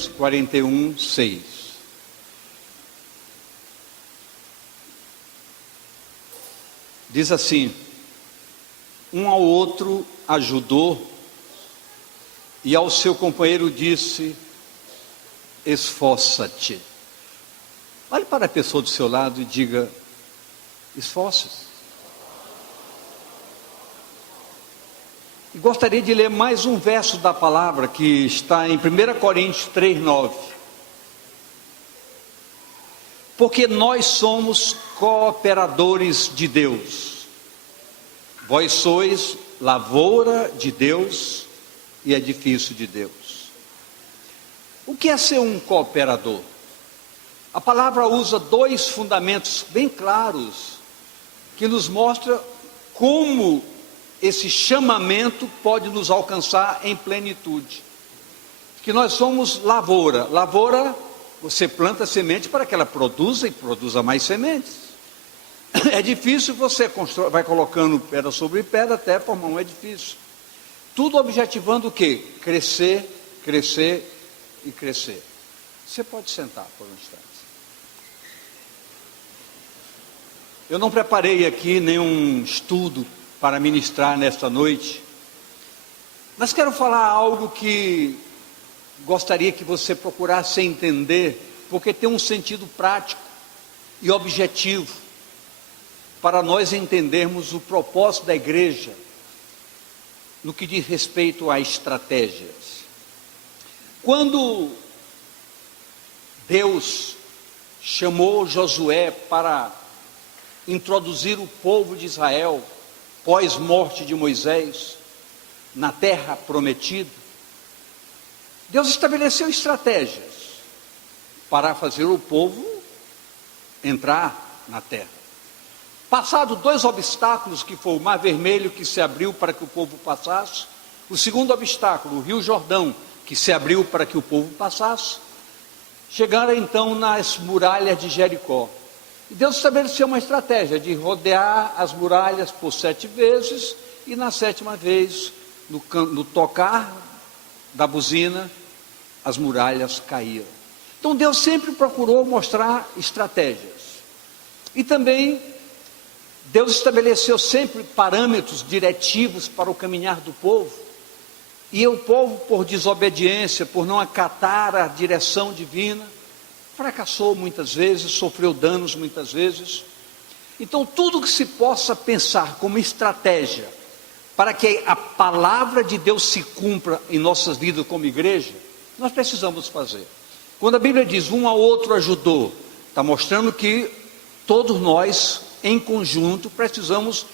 Isaías 41, 6. Diz assim: um ao outro ajudou, e ao seu companheiro disse: esforça-te. Olhe para a pessoa do seu lado e diga: esforce-se. E gostaria de ler mais um verso da palavra que está em 1 Coríntios 3:9. Porque nós somos cooperadores de Deus. Vós sois lavoura de Deus e edifício de Deus. O que é ser um cooperador? A palavra usa dois fundamentos bem claros que nos mostra como esse chamamento pode nos alcançar em plenitude. Que nós somos lavoura. Lavoura, você planta semente para que ela produza e produza mais sementes. É difícil, você vai colocando pedra sobre pedra até formar um edifício. Tudo objetivando o quê? Crescer, crescer e crescer. Você pode sentar por um instante. Eu não preparei aqui nenhum estudo para ministrar nesta noite, mas quero falar algo que gostaria que você procurasse entender, porque tem um sentido prático e objetivo, para nós entendermos o propósito da igreja, no que diz respeito a estratégias. Quando Deus chamou Josué para introduzir o povo de Israel, pós-morte de Moisés, na terra prometida, Deus estabeleceu estratégias para fazer o povo entrar na terra. Passado dois obstáculos, que foi o Mar Vermelho que se abriu para que o povo passasse, o segundo obstáculo, o Rio Jordão, que se abriu para que o povo passasse, chegaram então nas muralhas de Jericó. E Deus estabeleceu uma estratégia de rodear as muralhas por 7 vezes, e na 7ª vez, no tocar da buzina, as muralhas caíram. Então Deus sempre procurou mostrar estratégias. E também Deus estabeleceu sempre parâmetros diretivos para o caminhar do povo. E o povo, por desobediência, por não acatar a direção divina, fracassou muitas vezes, sofreu danos muitas vezes. Então tudo que se possa pensar como estratégia para que a palavra de Deus se cumpra em nossas vidas como igreja, nós precisamos fazer. Quando a Bíblia diz um ao outro ajudou, está mostrando que todos nós em conjunto precisamos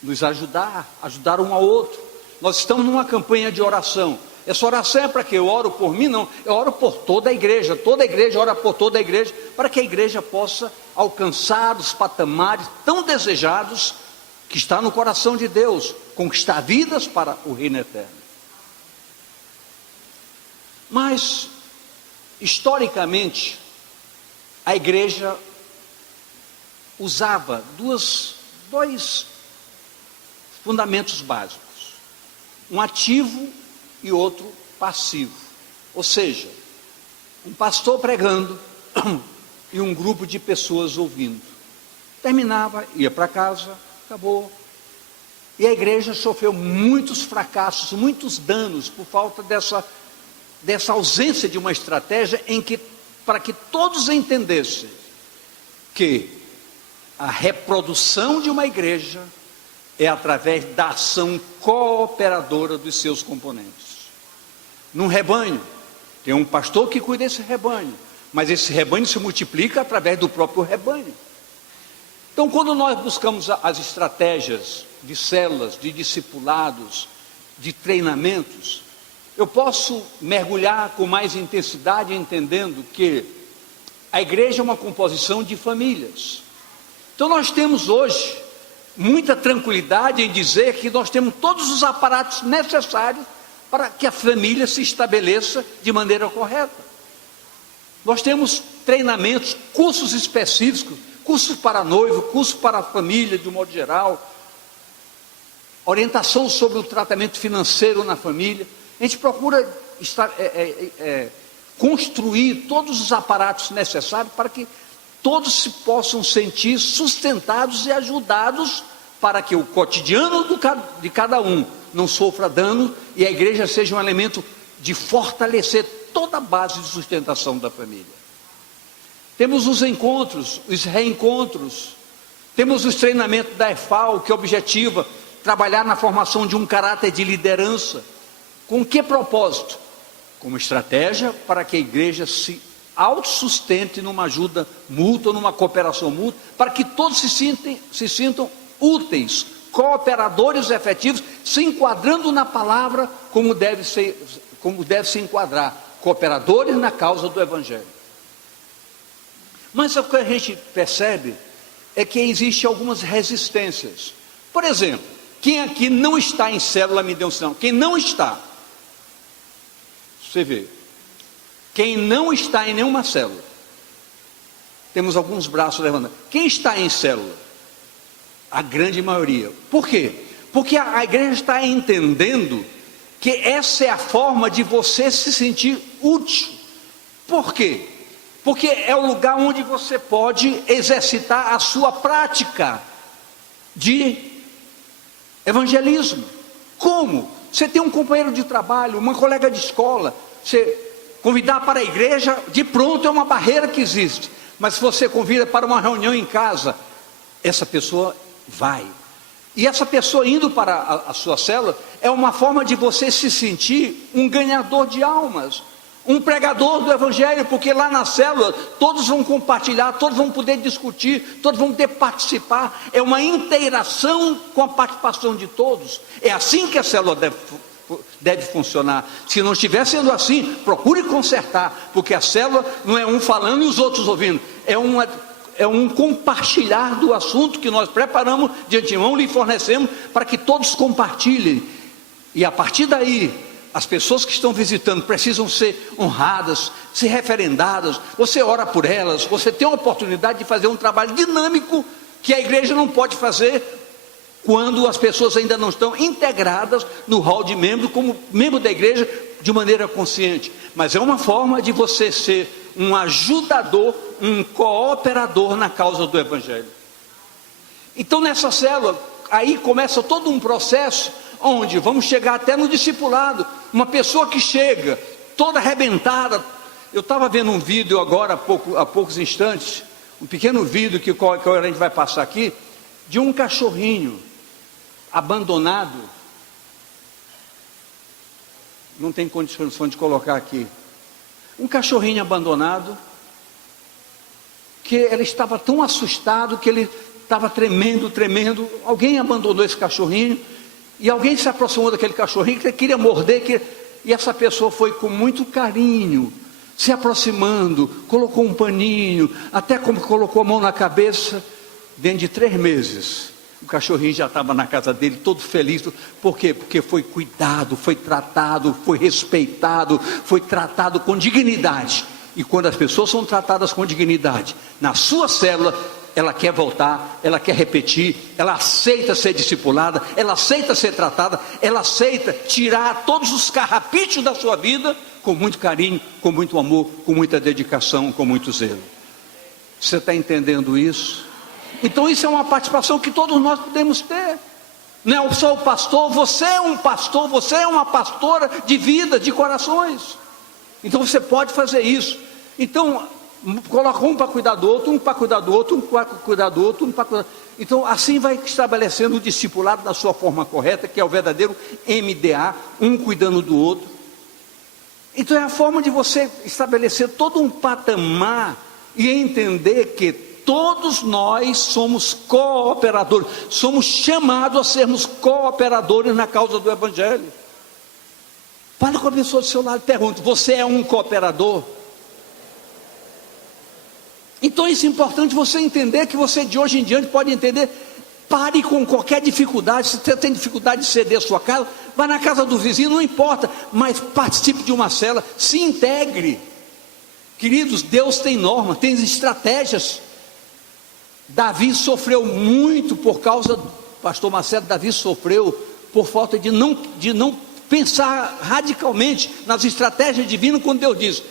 nos ajudar um ao outro. Nós estamos numa campanha de oração. Essa oração é para quê? Eu oro por mim? Não, eu oro por toda a igreja ora por toda a igreja, para que a igreja possa alcançar os patamares tão desejados que está no coração de Deus, conquistar vidas para o reino eterno. Mas, historicamente, a igreja usava dois fundamentos básicos: um ativo e outro passivo. Ou seja, um pastor pregando e um grupo de pessoas ouvindo. Terminava, ia para casa, acabou. E a igreja sofreu muitos fracassos, muitos danos por falta dessa ausência de uma estratégia para que todos entendessem que a reprodução de uma igreja é através da ação cooperadora dos seus componentes. Num rebanho, tem um pastor que cuida desse rebanho, mas esse rebanho se multiplica através do próprio rebanho. Então, quando nós buscamos as estratégias de células, de discipulados, de treinamentos, eu posso mergulhar com mais intensidade entendendo que a igreja é uma composição de famílias. Então nós temos hoje muita tranquilidade em dizer que nós temos todos os aparatos necessários para que a família se estabeleça de maneira correta. Nós temos treinamentos, cursos específicos, cursos para noivo, cursos para a família de um modo geral, orientação sobre o tratamento financeiro na família. A gente procura construir todos os aparatos necessários para que todos se possam sentir sustentados e ajudados, para que o cotidiano de cada um não sofra dano e a igreja seja um elemento de fortalecer toda a base de sustentação da família. Temos os encontros, os reencontros, temos os treinamentos da EFAO, que objetiva trabalhar na formação de um caráter de liderança. Com que propósito? Como estratégia para que a igreja se autossustente numa ajuda mútua, numa cooperação mútua, para que todos se sintam úteis, cooperadores efetivos, se enquadrando na palavra como deve se enquadrar, cooperadores na causa do Evangelho. Mas o que a gente percebe é que existem algumas resistências. Por exemplo, quem aqui não está em célula, me dê um sinal. Quem não está, você vê, quem não está em nenhuma célula, temos alguns braços levantando. Quem está em célula? A grande maioria. Por quê? Porque a igreja está entendendo que essa é a forma de você se sentir útil. Por quê? Porque é o lugar onde você pode exercitar a sua prática de evangelismo. Como? Você tem um companheiro de trabalho, uma colega de escola, você convidar para a igreja, de pronto é uma barreira que existe. Mas se você convida para uma reunião em casa, essa pessoa vai. E essa pessoa indo para a sua célula, é uma forma de você se sentir um ganhador de almas, um pregador do Evangelho, porque lá na célula todos vão compartilhar, todos vão poder discutir, todos vão poder participar. É uma interação com a participação de todos. É assim que a célula deve funcionar. Se não estiver sendo assim, procure consertar, porque a célula não é um falando e os outros ouvindo, é um compartilhar do assunto que nós preparamos de antemão, lhe fornecemos para que todos compartilhem. E a partir daí, as pessoas que estão visitando precisam ser honradas, ser referendadas. Você ora por elas, você tem a oportunidade de fazer um trabalho dinâmico que a igreja não pode fazer quando as pessoas ainda não estão integradas no hall de membro, como membro da igreja, de maneira consciente. Mas é uma forma de você ser um ajudador, um cooperador na causa do Evangelho. Então nessa célula, aí começa todo um processo, onde vamos chegar até no discipulado. Uma pessoa que chega toda arrebentada. Eu estava vendo um vídeo agora há poucos instantes, um pequeno vídeo que a gente vai passar aqui, de um cachorrinho abandonado. Não tem condição de colocar aqui. Um cachorrinho abandonado, que ele estava tão assustado que ele estava tremendo. Alguém abandonou esse cachorrinho, e alguém se aproximou daquele cachorrinho que queria morder, e essa pessoa foi com muito carinho, se aproximando, colocou um paninho, até como colocou a mão na cabeça. Dentro de 3 meses, o cachorrinho já estava na casa dele, todo feliz. Por quê? Porque foi cuidado, foi tratado, foi respeitado, foi tratado com dignidade. E quando as pessoas são tratadas com dignidade, na sua célula, ela quer voltar, ela quer repetir, ela aceita ser discipulada, ela aceita ser tratada, ela aceita tirar todos os carrapichos da sua vida, com muito carinho, com muito amor, com muita dedicação, com muito zelo. Você está entendendo isso? Então isso é uma participação que todos nós podemos ter. Não é só o pastor, você é um pastor, você é uma pastora de vida, de corações. Então você pode fazer isso. Então coloca um para cuidar do outro, um para cuidar do outro, um para cuidar do outro, um para cuidar. Então assim vai estabelecendo o discipulado da sua forma correta, que é o verdadeiro MDA, um cuidando do outro. Então é a forma de você estabelecer todo um patamar e entender que todos nós somos cooperadores, somos chamados a sermos cooperadores na causa do Evangelho. Fala com a pessoa do seu lado e pergunta: você é um cooperador? Então isso é importante você entender, que você de hoje em diante pode entender. Pare com qualquer dificuldade. Se você tem dificuldade de ceder a sua casa, vá na casa do vizinho, não importa, mas participe de uma célula, se integre. Queridos, Deus tem normas, tem estratégias. Davi sofreu muito por causa, pastor Marcelo, Davi sofreu por falta de não pensar radicalmente nas estratégias divinas, quando Deus diz: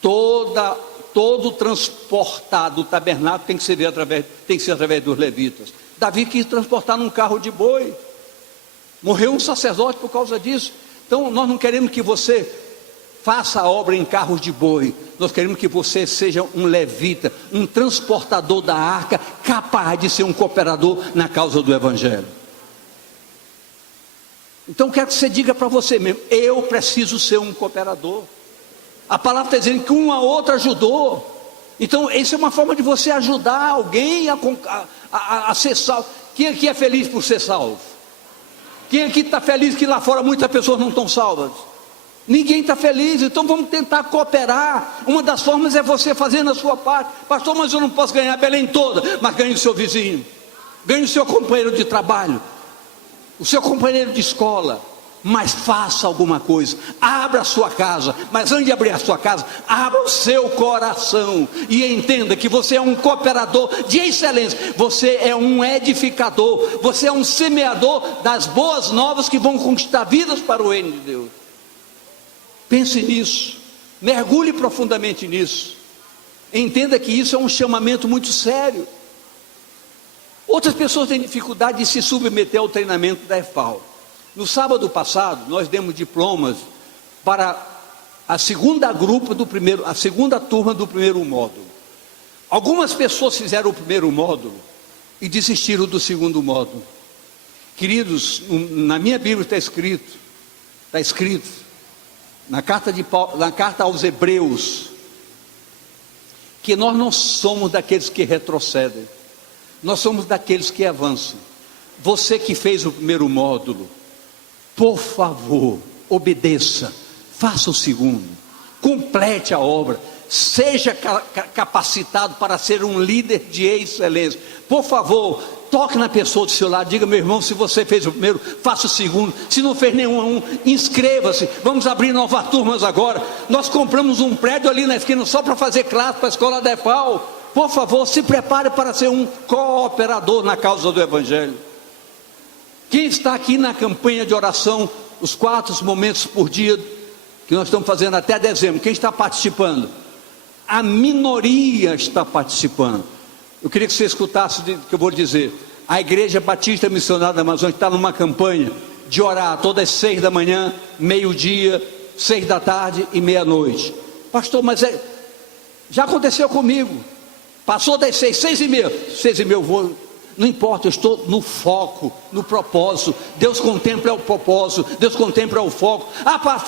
Todo transportado do tabernáculo tem que ser através dos levitas. Davi quis transportar num carro de boi, morreu um sacerdote por causa disso. Então nós não queremos que você faça a obra em carros de boi, nós queremos que você seja um levita, um transportador da arca, capaz de ser um cooperador na causa do evangelho. Então quero que você diga para você mesmo: eu preciso ser um cooperador. A palavra está dizendo que um a outro ajudou. Então essa é uma forma de você ajudar alguém a ser salvo. Quem aqui é feliz por ser salvo? Quem aqui está feliz que lá fora muitas pessoas não estão salvas? Ninguém está feliz. Então vamos tentar cooperar. Uma das formas é você fazendo a sua parte. Pastor, mas eu não posso ganhar Belém toda. Mas ganhe o seu vizinho, ganhe o seu companheiro de trabalho, o seu companheiro de escola. Mas faça alguma coisa, abra a sua casa. Mas antes de abrir a sua casa, abra o seu coração e entenda que você é um cooperador de excelência. Você é um edificador, você é um semeador das boas novas que vão conquistar vidas para o reino de Deus. Pense nisso, mergulhe profundamente nisso, entenda que isso é um chamamento muito sério. Outras pessoas têm dificuldade de se submeter ao treinamento da EFAL. No sábado passado, nós demos diplomas para a segunda turma do primeiro módulo. Algumas pessoas fizeram o primeiro módulo e desistiram do segundo módulo. Queridos, na minha Bíblia está escrito, na carta aos Hebreus, que nós não somos daqueles que retrocedem, nós somos daqueles que avançam. Você que fez o primeiro módulo, por favor, obedeça, faça o segundo, complete a obra, seja capacitado para ser um líder de excelência. Por favor, toque na pessoa do seu lado, diga: meu irmão, se você fez o primeiro, faça o segundo. Se não fez nenhum, inscreva-se. Vamos abrir novas turmas agora. Nós compramos um prédio ali na esquina só para fazer classe para a escola da EFAL. Por favor, se prepare para ser um cooperador na causa do evangelho. Quem está aqui na campanha de oração, os 4 momentos por dia, que nós estamos fazendo até dezembro, quem está participando? A minoria está participando. Eu queria que você escutasse o que eu vou dizer. A Igreja Batista Missionária da Amazônia está numa campanha de orar todas as 6 da manhã, meio-dia, 6 da tarde e meia-noite. Pastor, mas já aconteceu comigo. Passou das 6h30, 6h30 eu vou. Não importa, eu estou no foco, no propósito. Deus contempla o propósito, Deus contempla o foco.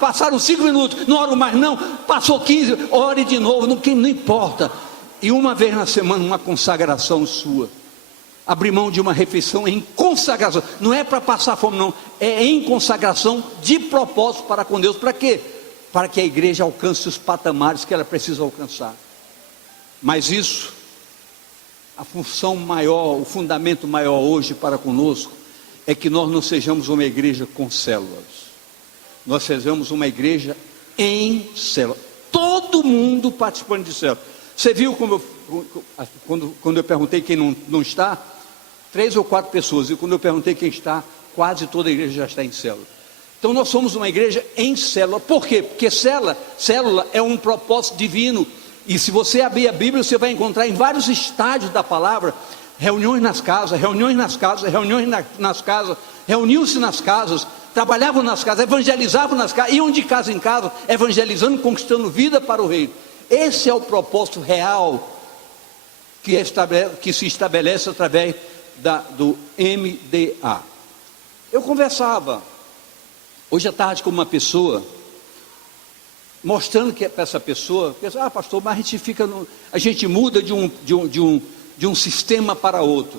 Passaram 5 minutos, não oro mais não. Passou 15, ore de novo, não importa. E uma vez na semana, uma consagração sua. Abrir mão de uma refeição em consagração. Não é para passar fome não, é em consagração de propósito para com Deus. Para quê? Para que a igreja alcance os patamares que ela precisa alcançar. Mas isso, a função maior, o fundamento maior hoje para conosco, é que nós não sejamos uma igreja com células, nós sejamos uma igreja em célula, todo mundo participando de célula. Você viu quando eu perguntei quem não está, 3 ou 4 pessoas, e quando eu perguntei quem está, quase toda a igreja já está em célula. Então nós somos uma igreja em célula. Por quê? Porque célula é um propósito divino. E se você abrir a Bíblia, você vai encontrar em vários estágios da palavra, reuniões nas casas, reuniões nas casas, reuniões nas casas, reuniam-se nas casas, trabalhavam nas casas, evangelizavam nas casas, iam de casa em casa, evangelizando, conquistando vida para o reino. Esse é o propósito real que se estabelece através do MDA. Eu conversava hoje à tarde com uma pessoa, mostrando que para essa pessoa, pastor, mas a gente muda de um sistema para outro.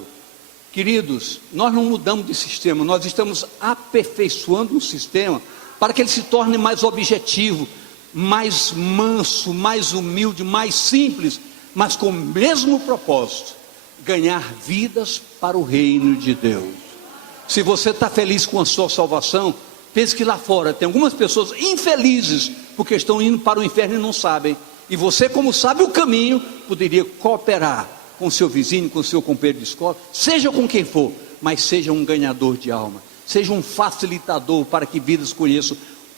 Queridos, nós não mudamos de sistema, nós estamos aperfeiçoando um sistema para que ele se torne mais objetivo, mais manso, mais humilde, mais simples, mas com o mesmo propósito: ganhar vidas para o reino de Deus. Se você está feliz com a sua salvação, pense que lá fora tem algumas pessoas infelizes porque estão indo para o inferno e não sabem. E você, como sabe o caminho, poderia cooperar com seu vizinho, com seu companheiro de escola, seja com quem for, mas seja um ganhador de alma, seja um facilitador para que vidas conheçam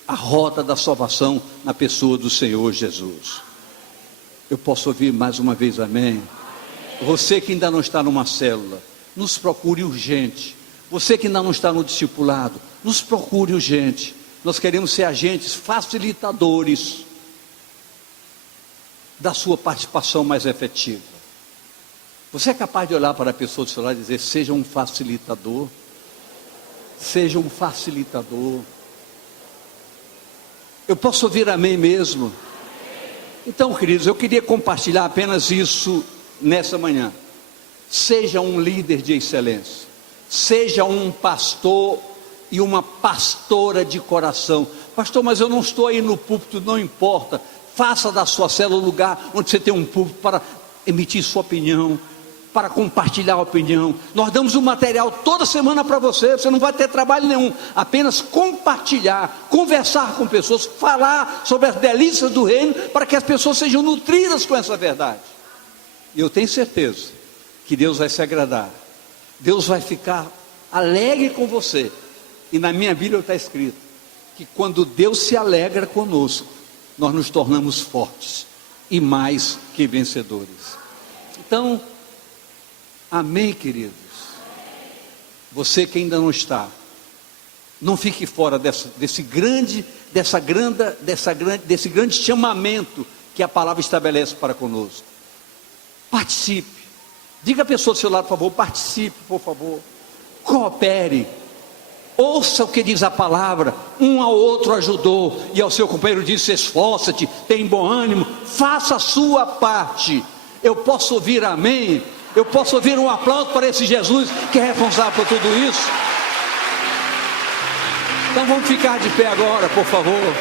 a rota da salvação na pessoa do Senhor Jesus. Eu posso ouvir mais uma vez amém? Você que ainda não está numa célula, nos procure urgente. Você que ainda não está no discipulado, nos procure urgente. Nós queremos ser agentes facilitadores da sua participação mais efetiva. Você é capaz de olhar para a pessoa do seu lado e dizer: seja um facilitador? Seja um facilitador. Eu posso ouvir amém mesmo? Então, queridos, eu queria compartilhar apenas isso nessa manhã. Seja um líder de excelência. Seja um pastor e uma pastora de coração. Pastor, mas eu não estou aí no púlpito. Não importa. Faça da sua célula um lugar onde você tem um púlpito para emitir sua opinião, para compartilhar a opinião. Nós damos um material toda semana para você. Você não vai ter trabalho nenhum. Apenas compartilhar, conversar com pessoas, falar sobre as delícias do reino, para que as pessoas sejam nutridas com essa verdade. E eu tenho certeza que Deus vai se agradar. Deus vai ficar alegre com você. E na minha Bíblia está escrito que quando Deus se alegra conosco, nós nos tornamos fortes e mais que vencedores. Então, amém, queridos? Você que ainda não está, não fique fora desse grande chamamento que a palavra estabelece para conosco. Participe. Diga à pessoa do seu lado, por favor, participe, por favor. Coopere. Ouça o que diz a palavra. Um ao outro ajudou, e ao seu companheiro disse: esforça-te, tem bom ânimo, faça a sua parte. Eu posso ouvir amém? Eu posso ouvir um aplauso para esse Jesus que é responsável por tudo isso? Então vamos ficar de pé agora, por favor.